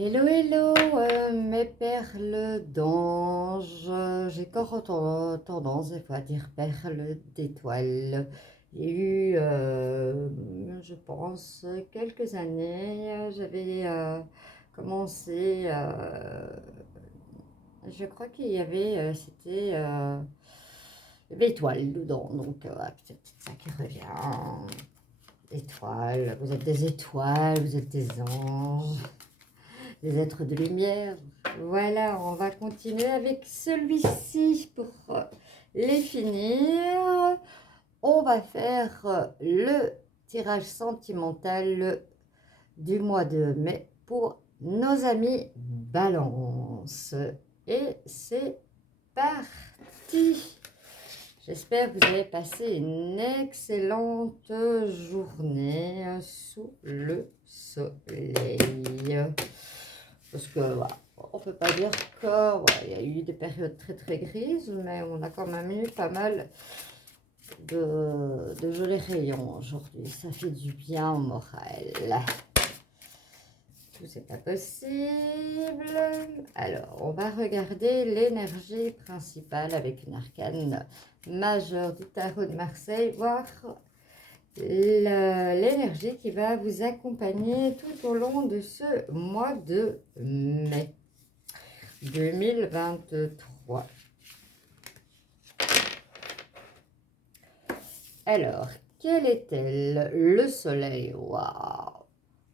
Hello, hello, mes perles d'ange. J'ai encore tendance des fois à dire perles d'étoiles. Il y a eu, je pense, quelques années, j'avais commencé, je crois qu'il y avait, il y avait étoiles dedans, donc c'est peut-être ça qui revient. Étoiles, vous êtes des étoiles, vous êtes des anges. Les êtres de lumière. Voilà, on va continuer avec celui-ci pour les finir. On va faire le tirage sentimental du mois de mai pour nos amis Balance. Et c'est parti. J'espère que vous avez passé une excellente journée sous le soleil. Parce que voilà, on ne peut pas dire que voilà, il y a eu des périodes très très grises, mais on a quand même eu pas mal de jolis rayons aujourd'hui. Ça fait du bien au moral. Tout c'est pas possible. Alors, on va regarder l'énergie principale avec une arcane majeure du tarot de Marseille, voir l'énergie qui va vous accompagner tout au long de ce mois de mai 2023. Alors, quelle est-elle? Le soleil, waouh!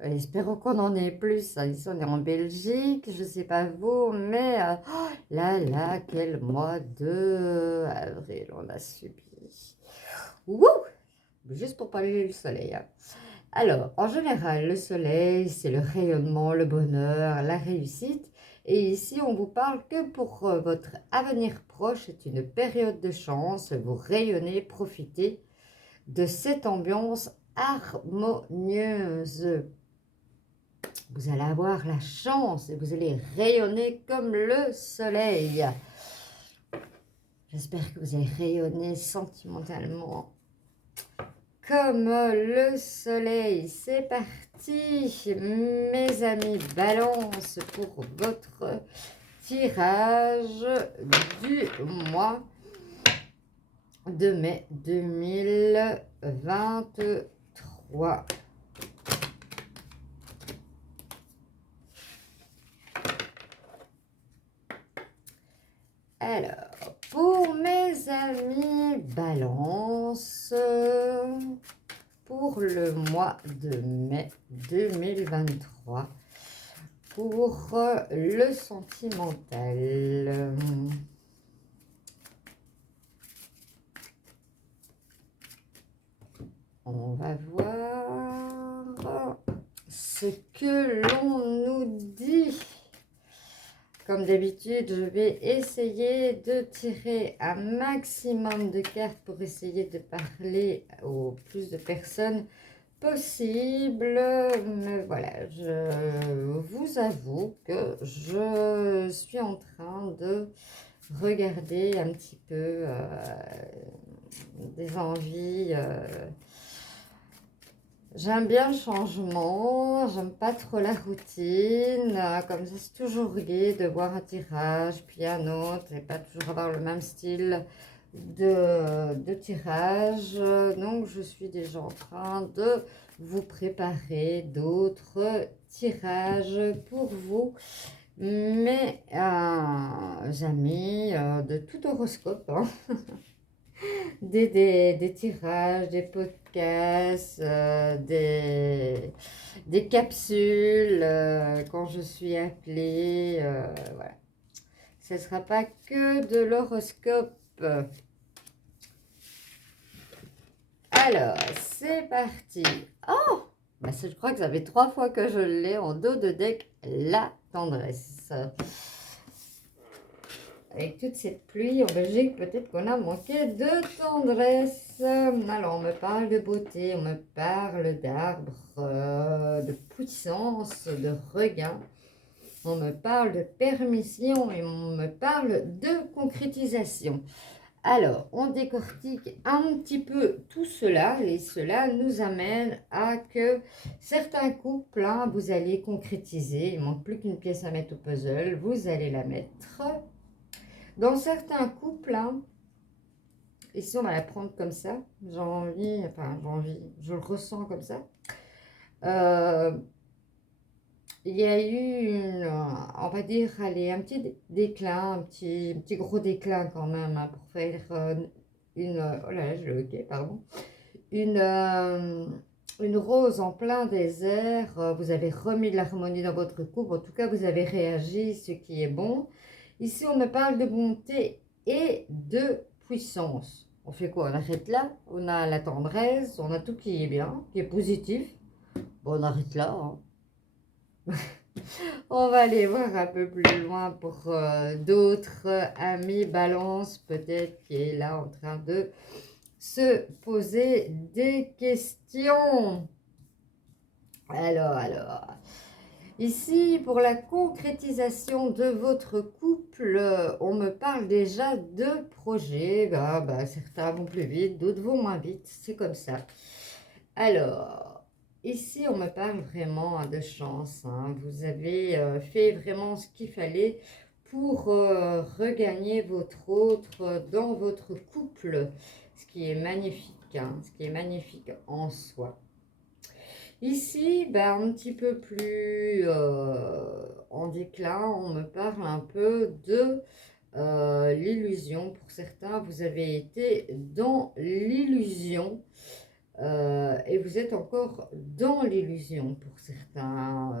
Espérons qu'on en ait plus. Ici, on est en Belgique, je ne sais pas vous, mais là, quel mois de avril on a subi. Wouh! Juste pour parler du soleil. Hein. Alors, en général, le soleil, c'est le rayonnement, le bonheur, la réussite. Et ici, on vous parle que pour votre avenir proche, c'est une période de chance. Vous rayonnez, profitez de cette ambiance harmonieuse. Vous allez avoir la chance et vous allez rayonner comme le soleil. J'espère que vous allez rayonner sentimentalement comme le soleil. C'est parti, mes amis Balance, pour votre tirage du mois de mai 2023. Alors, pour mes amis Balance, pour le mois de mai 2023, pour le sentimental, on va voir ce que l'on nous dit. Comme d'habitude, je vais essayer de tirer un maximum de cartes pour essayer de parler au plus de personnes possible. Mais voilà, je vous avoue que je suis en train de regarder un petit peu des envies. J'aime bien le changement, j'aime pas trop la routine, comme ça c'est toujours gai de voir un tirage, puis un autre, et pas toujours avoir le même style de tirage. Donc je suis déjà en train de vous préparer d'autres tirages pour vous, mes amis de tout horoscope. Hein. Des tirages, des podcasts, des capsules quand je suis appelée. Voilà. Ce ne sera pas que de l'horoscope. Alors, c'est parti. Oh, bah, je crois que ça fait 3 fois que je l'ai en dos de deck, la tendresse. Avec toute cette pluie en Belgique, peut-être qu'on a manqué de tendresse. Alors, on me parle de beauté, on me parle d'arbres, de puissance, de regain. On me parle de permission et on me parle de concrétisation. Alors, on décortique un petit peu tout cela et cela nous amène à que certains couples, hein, vous allez concrétiser, il ne manque plus qu'une pièce à mettre au puzzle, vous allez la mettre. Dans certains couples, hein, ici on va la prendre comme ça, j'ai envie, je le ressens comme ça. Il y a eu on va dire, allez, un petit déclin, un petit gros déclin quand même, hein, pour faire oh là là, je l'ai ok, pardon, une rose en plein désert. Vous avez remis de l'harmonie dans votre couple, en tout cas vous avez réagi, ce qui est bon. Ici on me parle de bonté et de puissance. On fait quoi? On arrête là, on a la tendresse, on a tout qui est bien, qui est positif. Bon, on arrête là, hein. On va aller voir un peu plus loin pour d'autres amis balance, peut-être, qui est là en train de se poser des questions. Alors, ici, pour la concrétisation de votre couple, on me parle déjà de projets. Certains vont plus vite, d'autres vont moins vite, c'est comme ça. Alors, ici, on me parle vraiment de chance, hein. Vous avez fait vraiment ce qu'il fallait pour regagner votre autre dans votre couple, ce qui est magnifique, hein, ce qui est magnifique en soi. Ici, un petit peu plus en déclin, on me parle un peu de l'illusion. Pour certains, vous avez été dans l'illusion. Et vous êtes encore dans l'illusion pour certains.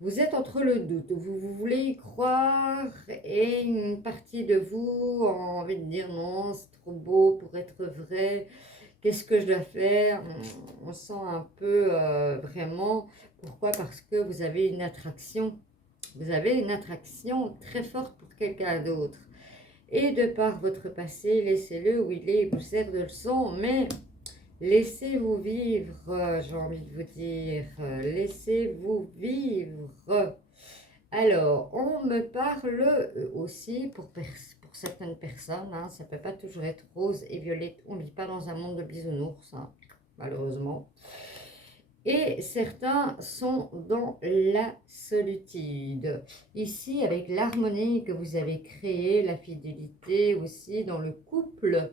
Vous êtes entre le doute. Vous voulez y croire et une partie de vous a envie de dire non, c'est trop beau pour être vrai. Qu'est-ce que je dois faire? On sent un peu vraiment. Pourquoi? Parce que vous avez une attraction. Vous avez une attraction très forte pour quelqu'un d'autre. Et de par votre passé, laissez-le où il est, il vous sert de leçon, mais laissez-vous vivre, j'ai envie de vous dire, laissez-vous vivre. Alors, on me parle aussi pour certaines personnes, hein, ça ne peut pas toujours être rose et violette, on ne vit pas dans un monde de bisounours, hein, malheureusement. Et certains sont dans la solitude. Ici, avec l'harmonie que vous avez créée, la fidélité aussi dans le couple,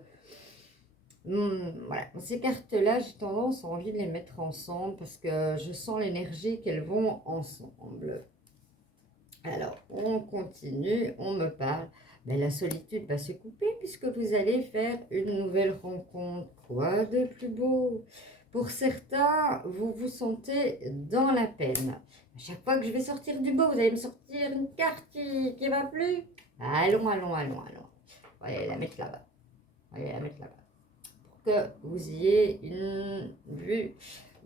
voilà, ces cartes-là, j'ai tendance à envie de les mettre ensemble parce que je sens l'énergie qu'elles vont ensemble. Alors, on continue, on me parle. La solitude va se couper puisque vous allez faire une nouvelle rencontre. Quoi de plus beau? Pour certains, vous vous sentez dans la peine. À chaque fois que je vais sortir du beau, vous allez me sortir une carte qui va plus. Allons. On va aller la mettre là-bas. Que vous ayez une vue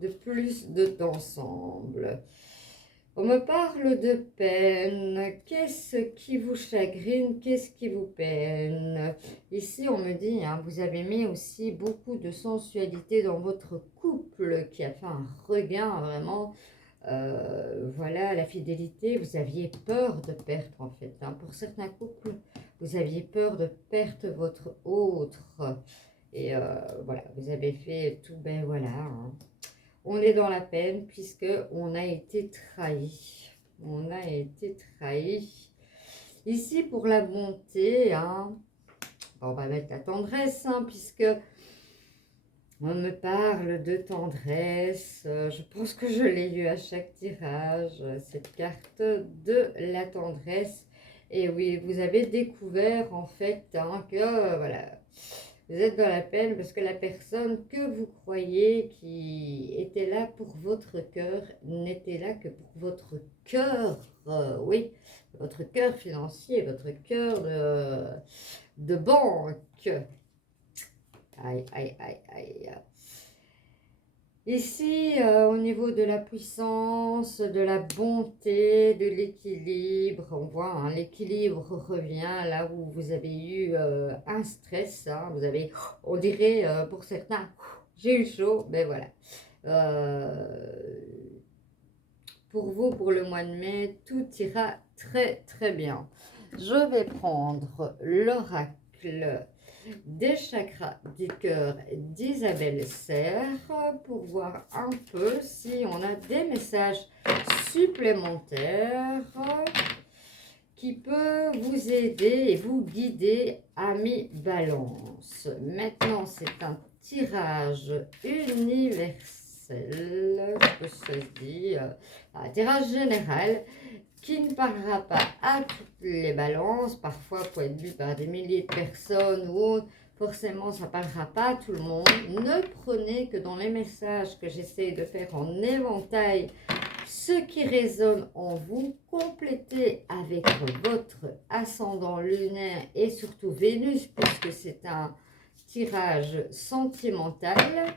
de plus de temps ensemble. On me parle de peine. Qu'est-ce qui vous chagrine? Qu'est-ce qui vous peine? Ici, on me dit, hein, vous avez mis aussi beaucoup de sensualité dans votre couple qui a fait un regain vraiment. Voilà, la fidélité, vous aviez peur de perdre en fait. Hein. Pour certains couples, vous aviez peur de perdre votre autre. Et voilà, vous avez fait tout, voilà. Hein. On est dans la peine puisque on a été trahi. On a été trahi. Ici, pour la bonté, hein, on va mettre la tendresse, hein, puisque on me parle de tendresse. Je pense que je l'ai lu à chaque tirage, cette carte de la tendresse. Et oui, vous avez découvert en fait hein, que, voilà, vous êtes dans la peine parce que la personne que vous croyez qui était là pour votre cœur n'était là que pour votre cœur, oui, votre cœur financier, votre cœur de banque. Aïe. Ici, au niveau de la puissance, de la bonté, de l'équilibre, on voit, hein, l'équilibre revient là où vous avez eu un stress, hein, vous avez, on dirait pour certains, j'ai eu chaud, voilà. Pour vous, pour le mois de mai, tout ira très bien. Je vais prendre l'oracle des chakras du cœur d'Isabelle Serre pour voir un peu si on a des messages supplémentaires qui peut vous aider et vous guider, amis Balance. Maintenant, c'est un tirage universel, je sais pas si ça se dit, un tirage général qui ne parlera pas à toutes les balances, parfois pour être lu par des milliers de personnes ou autres, forcément ça ne parlera pas à tout le monde. Ne prenez que dans les messages que j'essaie de faire en éventail ce qui résonne en vous, complétez avec votre ascendant lunaire et surtout Vénus, puisque c'est un tirage sentimental.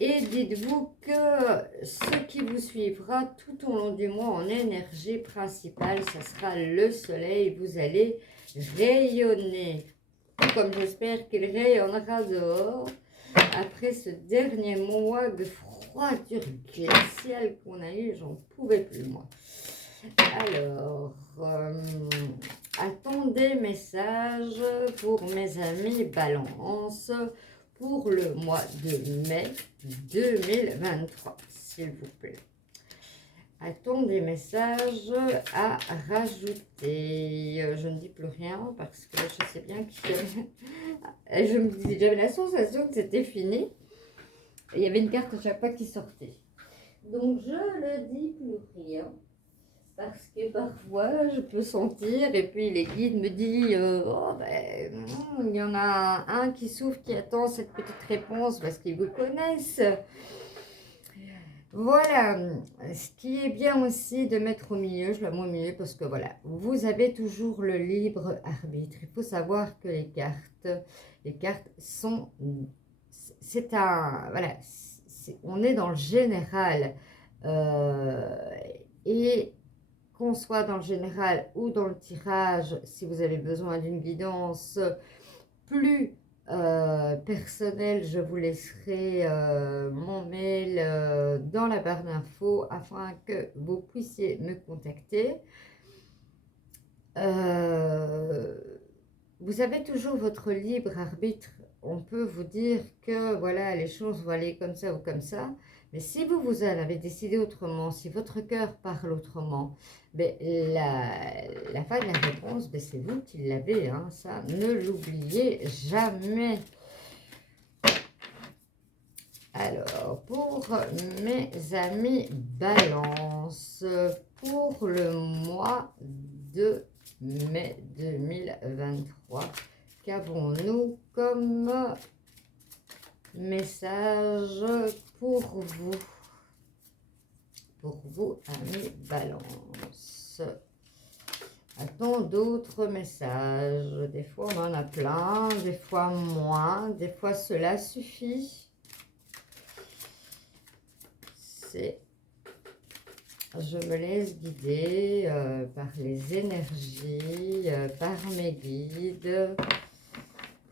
Et dites-vous que ce qui vous suivra tout au long du mois en énergie principale, ça sera le soleil. Vous allez rayonner, comme j'espère qu'il rayonnera dehors, après ce dernier mois de froidure glaciale qu'on a eu, j'en pouvais plus moi. Alors, attendez message pour mes amis Balance pour le mois de mai 2023, s'il vous plaît. A-t-on des messages à rajouter? Je ne dis plus rien parce que je sais bien que j'avais la sensation que c'était fini. Il y avait une carte à chaque fois qui sortait. Donc je ne dis plus rien. Parce que parfois je peux sentir, et puis les guides me disent oh ben, il y en a un qui souffre, qui attend cette petite réponse parce qu'ils vous connaissent. Voilà, ce qui est bien aussi de mettre au milieu, je la mets au milieu parce que voilà, vous avez toujours le libre arbitre. Il faut savoir que les cartes sont, c'est un, voilà, on est dans le général et qu'on soit dans le général ou dans le tirage, si vous avez besoin d'une guidance plus personnelle, je vous laisserai mon mail dans la barre d'infos afin que vous puissiez me contacter. Vous avez toujours votre libre arbitre. On peut vous dire que voilà, les choses vont aller comme ça ou comme ça. Mais si vous en avez décidé autrement, si votre cœur parle autrement, ben, la fin de la réponse, ben, c'est vous qui l'avez. Hein, ça, ne l'oubliez jamais. Alors, pour mes amis Balance, pour le mois de mai 2023, qu'avons-nous comme message pour vous, amis Balance? A-t-on d'autres messages? Des fois on en a plein, des fois moins, des fois cela suffit. Je me laisse guider par les énergies, par mes guides,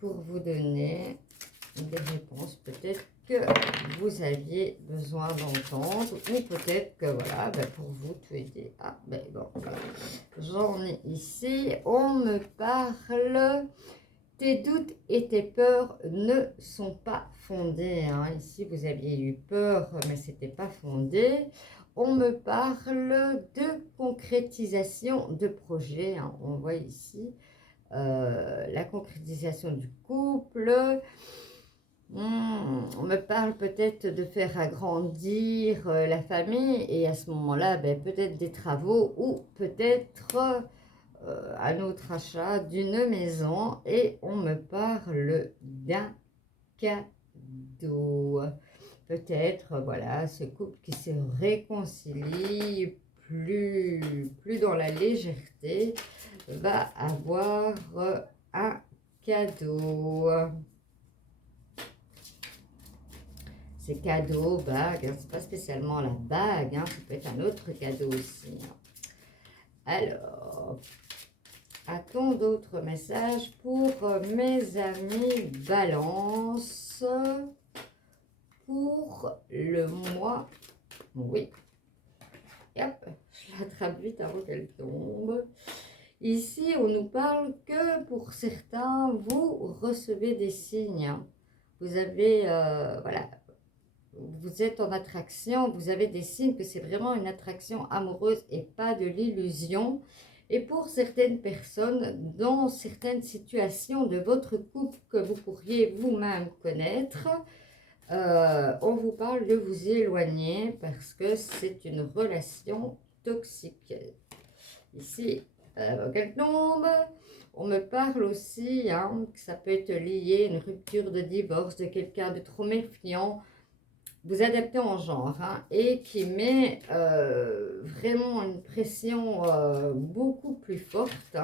pour vous donner des réponses peut-être que vous aviez besoin d'entendre, ou peut-être que voilà, ben pour vous tout aider. Ah ben bon, j'en ai ici, on me parle, tes doutes et tes peurs ne sont pas fondés. Hein. Ici vous aviez eu peur, mais c'était pas fondé. On me parle de concrétisation de projet. Hein. On voit ici la concrétisation du couple. On me parle peut-être de faire agrandir la famille et à ce moment-là, ben, peut-être des travaux ou peut-être un autre achat d'une maison. Et on me parle d'un cadeau. Peut-être, voilà, ce couple qui se réconcilie plus dans la légèreté va avoir un cadeau. Ces cadeaux, bagues, hein, c'est pas spécialement la bague, hein, ça peut être un autre cadeau aussi. Hein. Alors, a-t-on d'autres messages pour mes amis Balance pour le mois? Oui. Et hop, je l'attrape vite avant qu'elle tombe. Ici, on nous parle que pour certains, vous recevez des signes. Vous avez, voilà, vous êtes en attraction, vous avez des signes que c'est vraiment une attraction amoureuse et pas de l'illusion. Et pour certaines personnes, dans certaines situations de votre couple que vous pourriez vous-même connaître, on vous parle de vous éloigner parce que c'est une relation toxique. Ici, qu'elle tombe, on me parle aussi que ça peut être lié à une rupture de divorce de quelqu'un de trop méfiant, vous adaptez en genre, et qui met vraiment une pression beaucoup plus forte.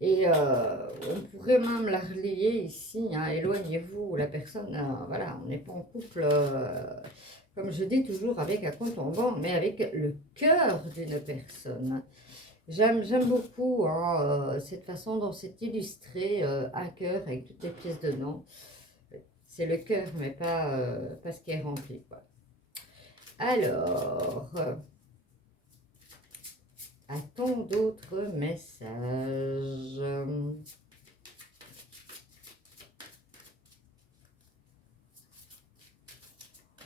Et on pourrait même la relier ici, éloignez-vous, la personne, voilà, on n'est pas en couple, comme je dis toujours, avec un compte en banque, mais avec le cœur d'une personne. J'aime beaucoup cette façon dont c'est illustré, un cœur avec toutes les pièces dedans. C'est le cœur, mais pas ce qui est rempli, quoi. Alors, a-t-on d'autres messages?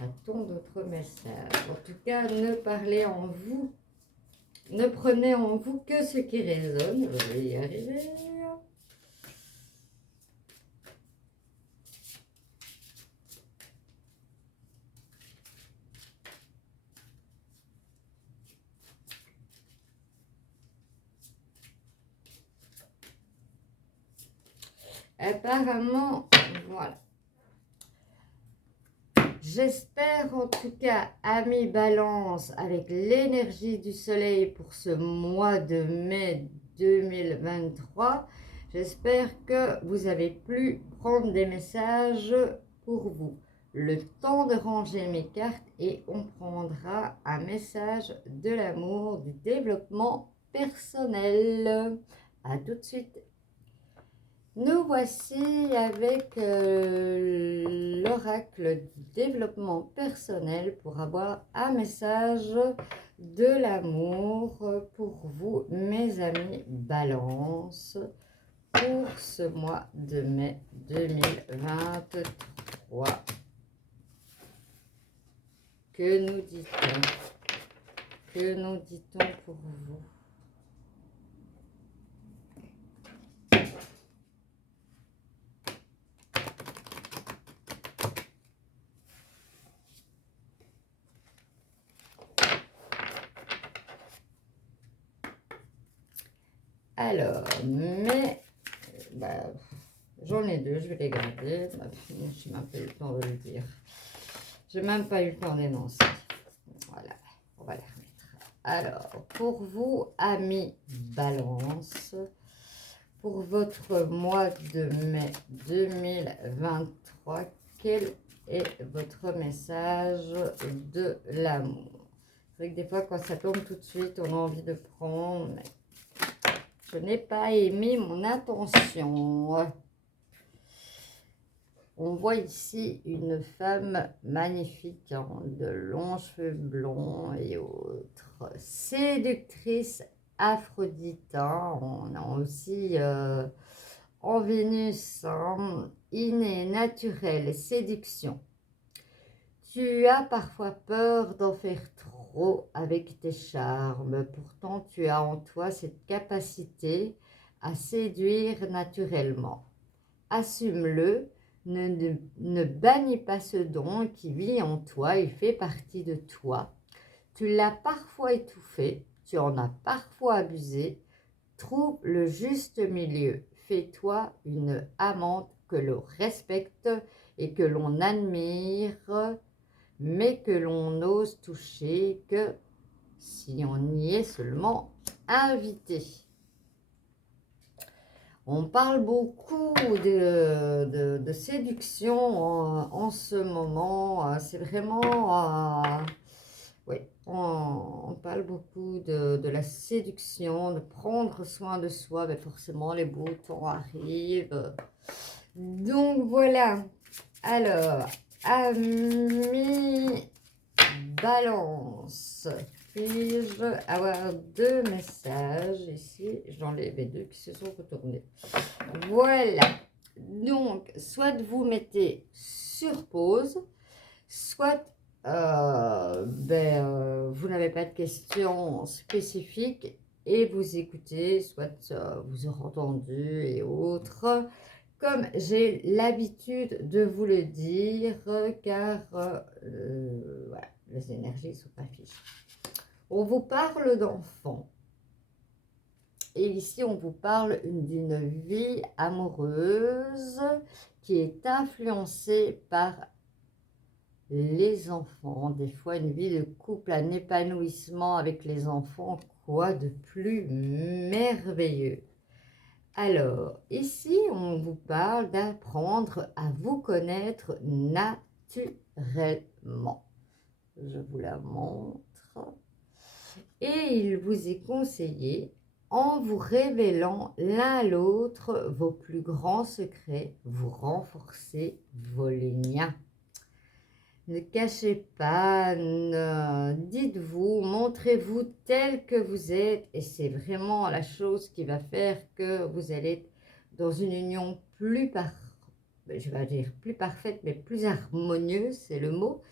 A-t-on d'autres messages? En tout cas, ne parlez en vous. Ne prenez en vous que ce qui résonne. Vous allez y arriver. Apparemment, voilà. J'espère en tout cas, amis Balance, avec l'énergie du soleil pour ce mois de mai 2023, j'espère que vous avez pu prendre des messages pour vous. Le temps de ranger mes cartes et on prendra un message de l'amour, du développement personnel. À tout de suite. Nous voici avec l'oracle du développement personnel pour avoir un message de l'amour pour vous, mes amis Balance, pour ce mois de mai 2023. Que nous dit-on? Que nous dit-on pour vous? Alors, mais j'en ai deux, je vais les garder. Je n'ai même pas eu le temps de le dire. Je n'ai même pas eu le temps d'énoncer. Voilà, on va les remettre. Alors, pour vous, amis Balance, pour votre mois de mai 2023, quel est votre message de l'amour? C'est vrai que des fois, quand ça tombe tout de suite, on a envie de prendre, mais je n'ai pas émis mon intention. On voit ici une femme magnifique, de longs cheveux blonds et autres. Séductrice Aphrodite. On a aussi en Vénus, innée, naturelle, séduction. Tu as parfois peur d'en faire trop avec tes charmes. Pourtant, tu as en toi cette capacité à séduire naturellement. Assume-le, ne bannis pas ce don qui vit en toi, il fait partie de toi. Tu l'as parfois étouffé, tu en as parfois abusé. Trouve le juste milieu. Fais-toi une amante que l'on respecte et que l'on admire, mais que l'on ose toucher que si on y est seulement invité. On parle beaucoup de séduction en ce moment. C'est vraiment... oui, on parle beaucoup de la séduction, de prendre soin de soi. Mais forcément, les beaux temps arrivent. Donc, voilà. Alors, amis Balance, puis-je avoir 2 messages ici? J'enlève les 2 qui se sont retournés. Voilà. Donc, soit vous mettez sur pause, soit vous n'avez pas de questions spécifiques et vous écoutez, soit vous aurez entendu et autres, comme j'ai l'habitude de vous le dire, car voilà, les énergies sont pas figées. On vous parle d'enfants. Et ici, on vous parle d'une vie amoureuse qui est influencée par les enfants. Des fois, une vie de couple, un épanouissement avec les enfants, quoi de plus merveilleux. Alors, ici, on vous parle d'apprendre à vous connaître naturellement. Je vous la montre. Et il vous est conseillé, en vous révélant l'un à l'autre vos plus grands secrets, vous renforcez vos liens. Ne cachez pas, dites-vous, montrez-vous tel que vous êtes, et c'est vraiment la chose qui va faire que vous allez être dans une union je vais dire plus parfaite, mais plus harmonieuse, c'est le mot,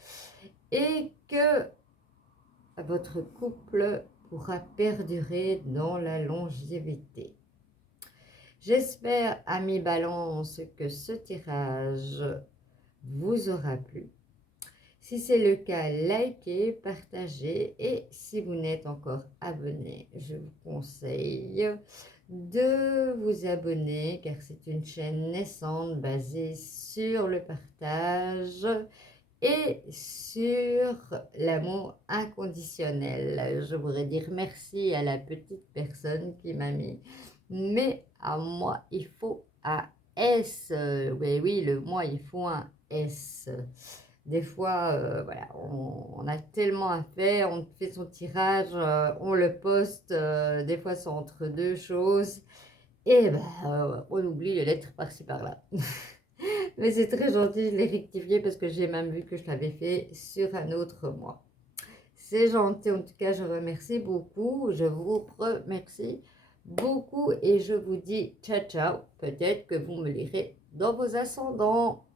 et que votre couple pourra perdurer dans la longévité. J'espère, amis Balance, que ce tirage vous aura plu. Si c'est le cas, likez, partagez, et si vous n'êtes encore abonné, je vous conseille de vous abonner car c'est une chaîne naissante basée sur le partage et sur l'amour inconditionnel. Je voudrais dire merci à la petite personne qui m'a mis, mais à moi il faut un S. Oui, oui, le moi il faut un S. Des fois, voilà, on a tellement à faire, on fait son tirage, on le poste, des fois c'est entre deux choses, et on oublie les lettres par-ci par-là. Mais c'est très gentil, je l'ai rectifié parce que j'ai même vu que je l'avais fait sur un autre mois. C'est gentil, en tout cas, je remercie beaucoup, je vous remercie beaucoup et je vous dis ciao ciao, peut-être que vous me lirez dans vos ascendants.